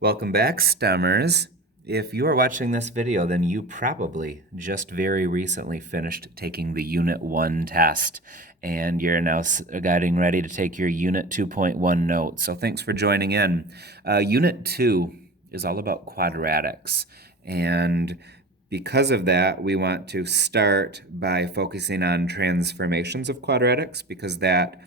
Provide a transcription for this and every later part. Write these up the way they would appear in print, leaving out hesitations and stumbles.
Welcome back, STEMers. If you are watching this video, then you probably just very recently finished taking the Unit 1 test, and you're now getting ready to take your Unit 2.1 notes. So thanks for joining in. Unit 2 is all about quadratics, and because of that, we want to start by focusing on transformations of quadratics, because that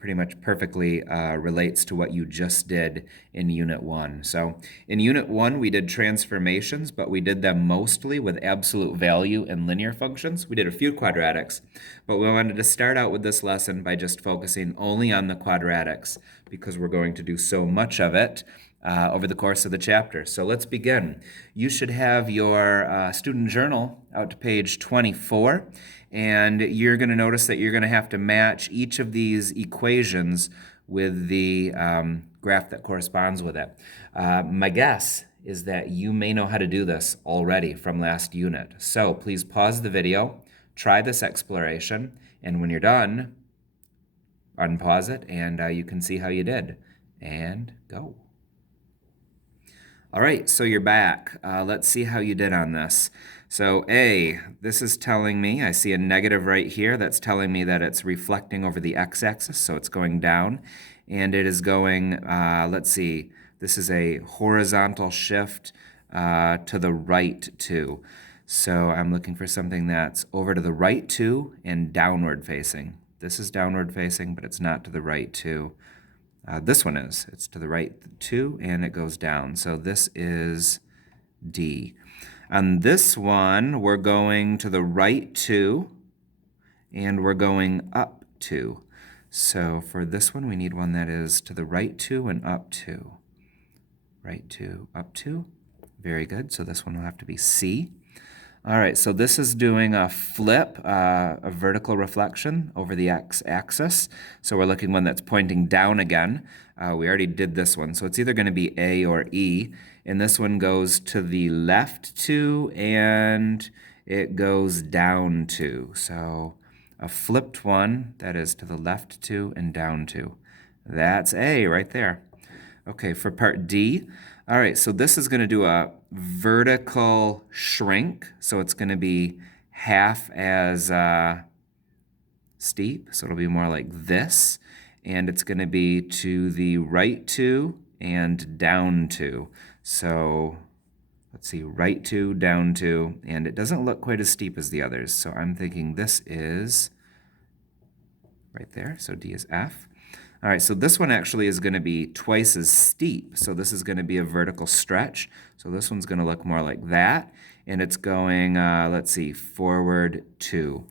pretty much perfectly relates to what you just did in Unit 1. So in Unit 1, we did transformations, but we did them mostly with absolute value and linear functions. We did a few quadratics, but we wanted to start out with this lesson by just focusing only on the quadratics because we're going to do so much of it over the course of the chapter. So let's begin. You should have your student journal out to page 24, and you're going to notice that you're going to have to match each of these equations with the graph that corresponds with it. My guess is that you may know how to do this already from last unit. So please pause the video, try this exploration, and when you're done, unpause it, and you can see how you did. And go. All right, so you're back. Let's see how you did on this. So A, this is telling me, I see a negative right here. That's telling me that it's reflecting over the x-axis, so it's going down. And it is going, let's see, this is a horizontal shift to the right 2. So I'm looking for something that's over to the right 2 and downward facing. This is downward facing, but it's not to the right 2. This one is. It's to the right 2, and it goes down. So this is D. On this one, we're going to the right 2, and we're going up 2. So for this one, we need one that is to the right 2 and up 2. Right 2, up 2. Very good. So this one will have to be C. All right, so this is doing a flip, a vertical reflection over the x-axis. So we're looking one that's pointing down again. We already did this one, so it's either going to be A or E. And this one goes to the left 2, and it goes down 2. So a flipped one that is to the left 2 and down 2. That's A right there. Okay, for part D, all right, so this is going to do a vertical shrink. So it's going to be half as steep. So it'll be more like this. And it's going to be to the right 2 and down 2. So let's see, right 2, down 2. And it doesn't look quite as steep as the others. So I'm thinking this is right there. So D is F. All right, so this one actually is going to be twice as steep. So this is going to be a vertical stretch. So this one's going to look more like that. And it's going, let's see, forward 2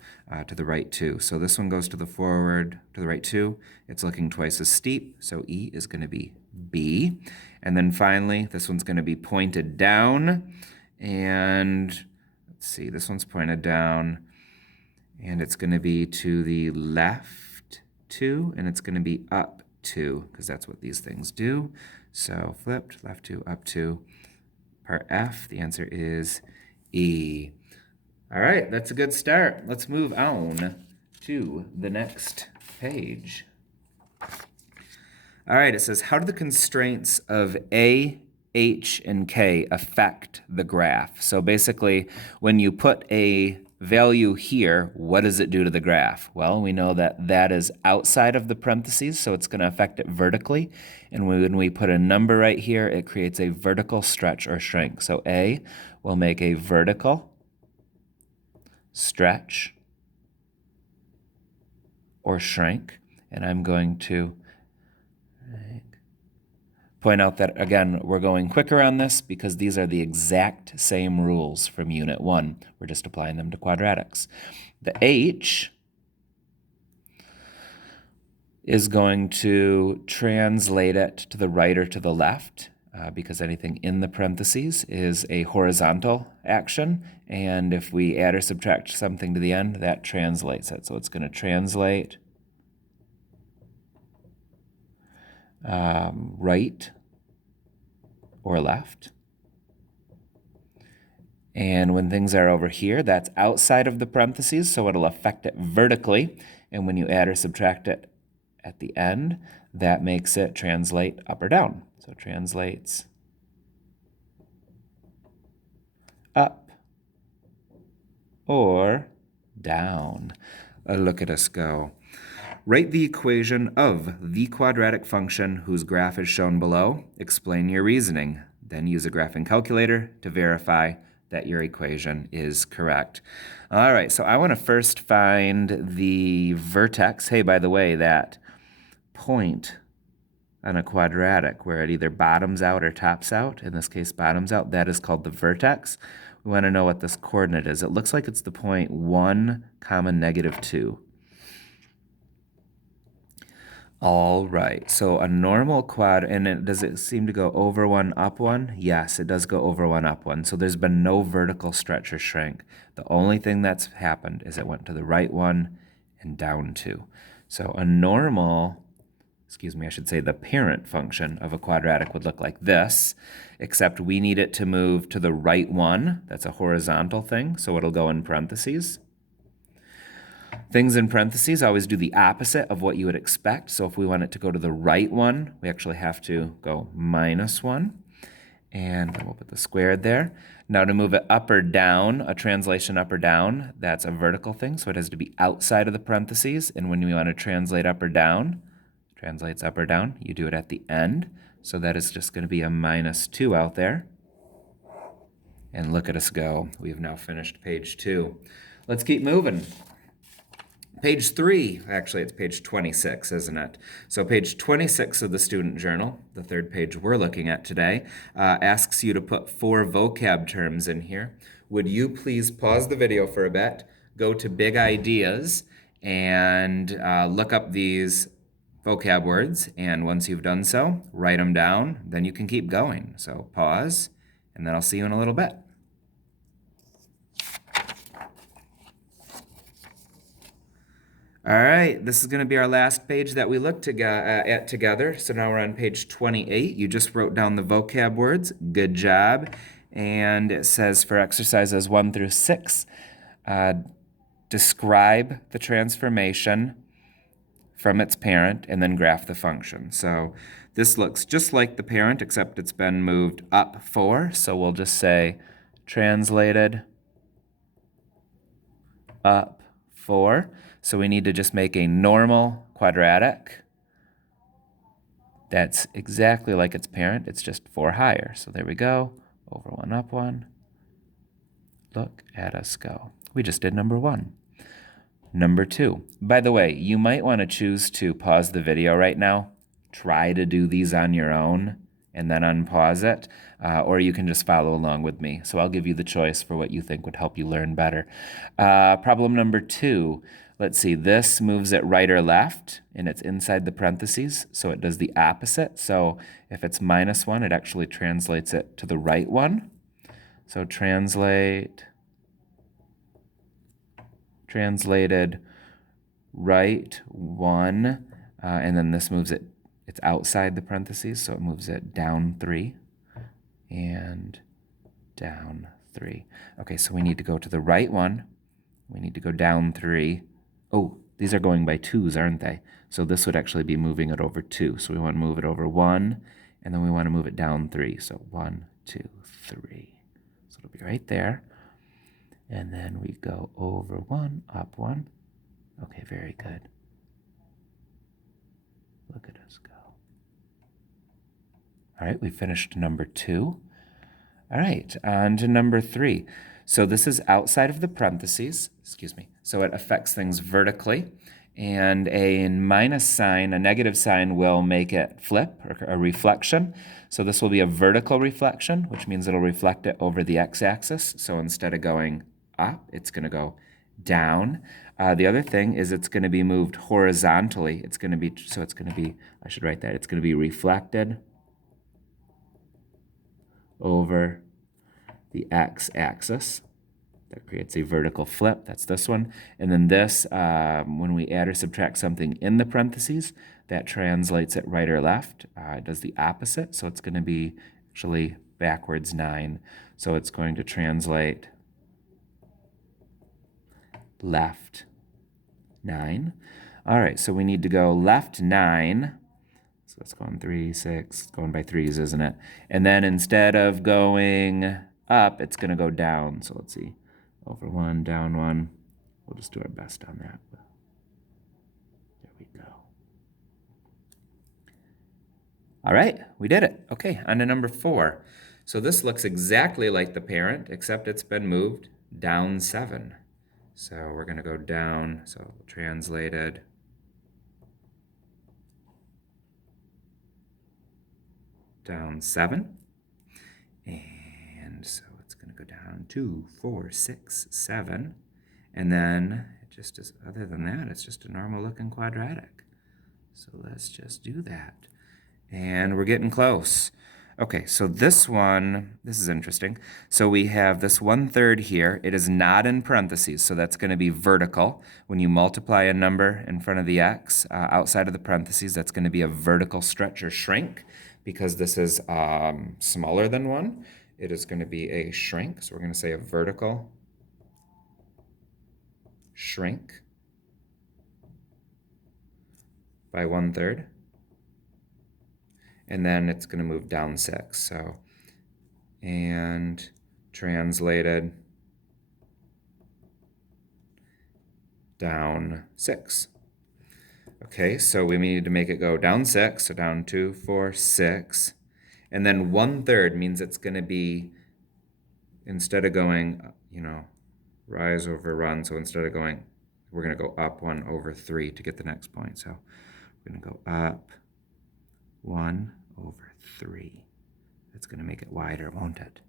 to the right 2. So this one goes to the forward, to the right 2. It's looking twice as steep. So E is going to be B. And then finally, this one's going to be pointed down. And let's see, this one's pointed down. And it's going to be to the left 2, and it's going to be up 2, because that's what these things do. So flipped, left 2, up 2. Part F, the answer is E. All right, that's a good start. Let's move on to the next page. All right, it says, how do the constraints of A, H, and K affect the graph? So basically, when you put a value here, what does it do to the graph? Well, we know that that is outside of the parentheses, so it's going to affect it vertically. And when we put a number right here, it creates a vertical stretch or shrink. So A will make a vertical stretch or shrink. And I'm going to point out that, again, we're going quicker on this because these are the exact same rules from Unit 1. We're just applying them to quadratics. The H is going to translate it to the right or to the left because anything in the parentheses is a horizontal action. And if we add or subtract something to the end, that translates it. So it's going to translate right or left. And when things are over here, that's outside of the parentheses, so it'll affect it vertically. And when you add or subtract it at the end, that makes it translate up or down. So it translates up or down. Look at us go. Write the equation of the quadratic function whose graph is shown below. Explain your reasoning. Then use a graphing calculator to verify that your equation is correct. All right, so I want to first find the vertex. Hey, by the way, that point on a quadratic where it either bottoms out or tops out, in this case bottoms out, that is called the vertex. We want to know what this coordinate is. It looks like it's the point 1, -2. All right, so a normal quad, and does it seem to go over 1, up 1? Yes, it does go over 1, up 1. So there's been no vertical stretch or shrink. The only thing that's happened is it went to the right 1 and down 2. So a normal, I should say the parent function of a quadratic would look like this, except we need it to move to the right 1. That's a horizontal thing, so it'll go in parentheses. Things in parentheses always do the opposite of what you would expect. So if we want it to go to the right 1, we actually have to go -1. And we'll put the squared there. Now to move it up or down, a translation up or down, that's a vertical thing. So it has to be outside of the parentheses. And when we want to translate up or down, translates up or down, you do it at the end. So that is just going to be a -2 out there. And look at us go. We've now finished page 2. Let's keep moving. Page 3, actually it's page 26, isn't it? So page 26 of the Student Journal, the third page we're looking at today, asks you to put 4 vocab terms in here. Would you please pause the video for a bit, go to Big Ideas, and look up these vocab words, and once you've done so, write them down, then you can keep going. So pause, and then I'll see you in a little bit. All right, this is going to be our last page that we looked at together. So now we're on page 28. You just wrote down the vocab words. Good job. And it says for exercises 1 through 6, describe the transformation from its parent and then graph the function. So this looks just like the parent, except it's been moved up 4. So we'll just say translated up 4. So we need to just make a normal quadratic that's exactly like its parent. It's just 4 higher. So there we go. Over 1, up 1. Look at us go. We just did number 1. Number 2. By the way, you might want to choose to pause the video right now. Try to do these on your own and then unpause it. Or you can just follow along with me. So I'll give you the choice for what you think would help you learn better. Problem number 2. Let's see, this moves it right or left, and it's inside the parentheses, so it does the opposite. So if it's -1, it actually translates it to the right 1. So translated right 1, and then this moves it, it's outside the parentheses, so it moves it down 3 and down 3. Okay, so we need to go to the right 1. We need to go down 3. Oh, these are going by 2s, aren't they? So this would actually be moving it over 2. So we want to move it over 1, and then we want to move it down 3. So 1, 2, 3. So it'll be right there. And then we go over 1, up 1. Okay, very good. Look at us go. All right, we finished number 2. All right, on to number 3. So this is outside of the parentheses, so it affects things vertically, and a minus sign, a negative sign, will make it flip, or a reflection. So this will be a vertical reflection, which means it'll reflect it over the x-axis. So instead of going up, it's going to go down. The other thing is it's going to be moved horizontally. It's going to be, I should write that, it's going to be reflected over the x-axis. That creates a vertical flip. That's this one. And then this, when we add or subtract something in the parentheses, that translates it right or left. It does the opposite, so it's going to be actually backwards 9. So it's going to translate left 9. All right, so we need to go left 9. So it's going 3, 6, going by 3s, isn't it? And then instead of going up, it's going to go down. So let's see, over 1, down 1. We'll just do our best on that. There we go. All right, we did it. Okay, on to number 4. So this looks exactly like the parent, except it's been moved down 7. So we're going to go down, so translated. Down 7. And so it's going to go down 2, 4, 6, 7. And then it just is, other than that, it's just a normal looking quadratic. So let's just do that. And we're getting close. Okay, so this one, this is interesting. So we have this 1/3 here. It is not in parentheses, so that's going to be vertical. When you multiply a number in front of the x outside of the parentheses, that's going to be a vertical stretch or shrink. Because this is smaller than 1, it is going to be a shrink. So we're going to say a vertical shrink by 1/3. And then it's going to move down 6. So, and translated down 6. Okay, so we need to make it go down 6, so down 2, 4, 6. And then 1/3 means it's going to be, instead of going, rise over run, so instead of going, we're going to go up 1/3 to get the next point. So we're going to go up 1/3. That's going to make it wider, won't it?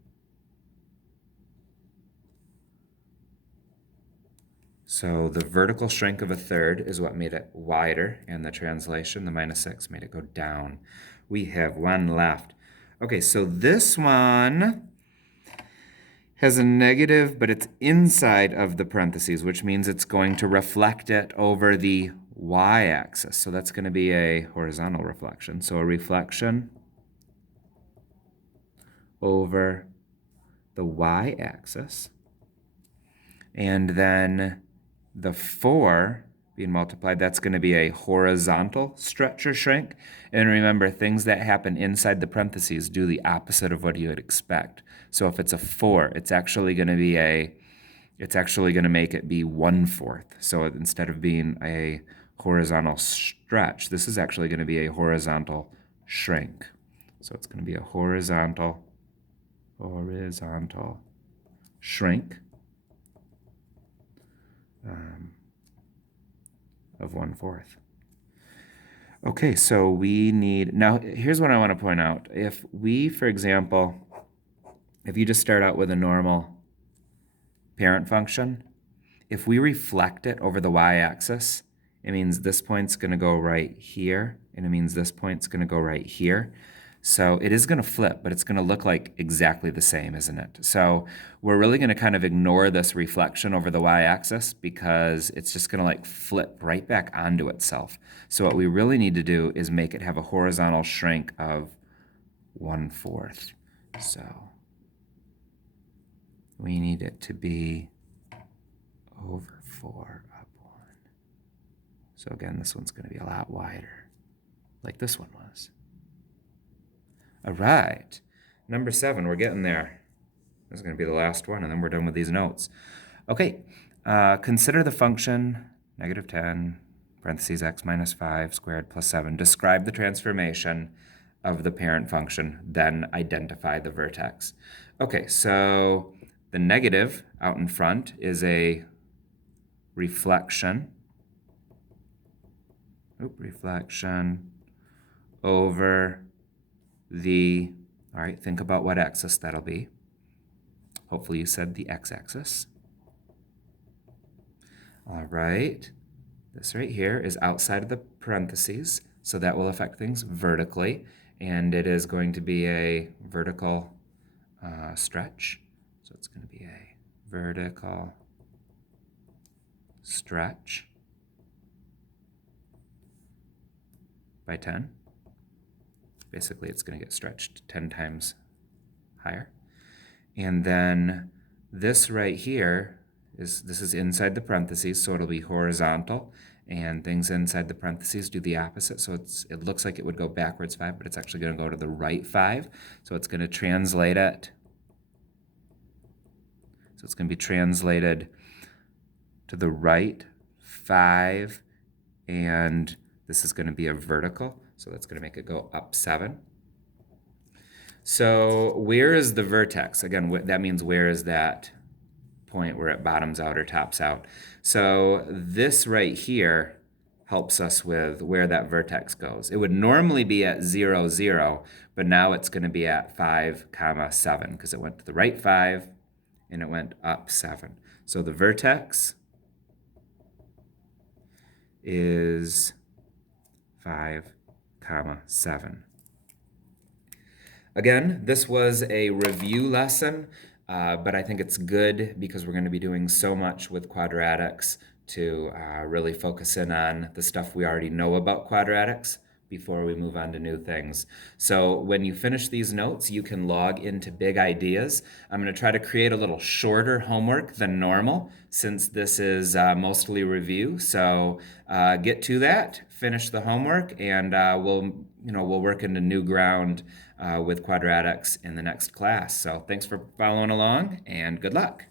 So the vertical shrink of 1/3 is what made it wider, and the translation, the -6, made it go down. We have 1 left. Okay, so this one has a negative, but it's inside of the parentheses, which means it's going to reflect it over the y-axis. So that's going to be a horizontal reflection. So a reflection over the y-axis. And then the 4 being multiplied, that's going to be a horizontal stretch or shrink. And remember, things that happen inside the parentheses do the opposite of what you would expect. So if it's a 4, it's actually going to be make it be 1/4. So instead of being a horizontal stretch, this is actually going to be a horizontal shrink. So it's going to be a horizontal shrink of 1/4. Okay, so we need, now here's what I want to point out. If we, for example, if you just start out with a normal parent function, if we reflect it over the y-axis, it means this point's going to go right here, and it means this point's going to go right here. So it is going to flip, but it's going to look like exactly the same, isn't it? So we're really going to kind of ignore this reflection over the y-axis because it's just going to like flip right back onto itself. So what we really need to do is make it have a horizontal shrink of 1/4. So we need it to be over 4 up 1. So again, this one's going to be a lot wider, like this one was. All right, number 7, we're getting there. This is going to be the last one, and then we're done with these notes. Okay, consider the function -10, parentheses x minus 5 squared plus 7. Describe the transformation of the parent function, then identify the vertex. Okay, so the negative out in front is a reflection over the, all right, think about what axis that'll be. Hopefully you said the x-axis. All right, this right here is outside of the parentheses, so that will affect things vertically, and it is going to be a vertical stretch. So it's going to be a vertical stretch by 10. Basically, it's going to get stretched 10 times higher. And then this right here this is inside the parentheses, so it'll be horizontal, and things inside the parentheses do the opposite. So it looks like it would go backwards 5, but it's actually going to go to the right 5. So it's going to translate it So it's going to be translated to the right 5, and this is going to be a vertical, so that's going to make it go up 7. So where is the vertex? Again, that means where is that point where it bottoms out or tops out. So this right here helps us with where that vertex goes. It would normally be at 0, 0, but now it's going to be at 5, 7, because it went to the right 5 and it went up 7. So the vertex is 5, 7. Again, this was a review lesson, but I think it's good because we're going to be doing so much with quadratics to really focus in on the stuff we already know about quadratics before we move on to new things. So when you finish these notes, you can log into Big Ideas. I'm going to try to create a little shorter homework than normal since this is mostly review. So get to that, finish the homework, and we'll work into new ground with quadratics in the next class. So thanks for following along, and good luck.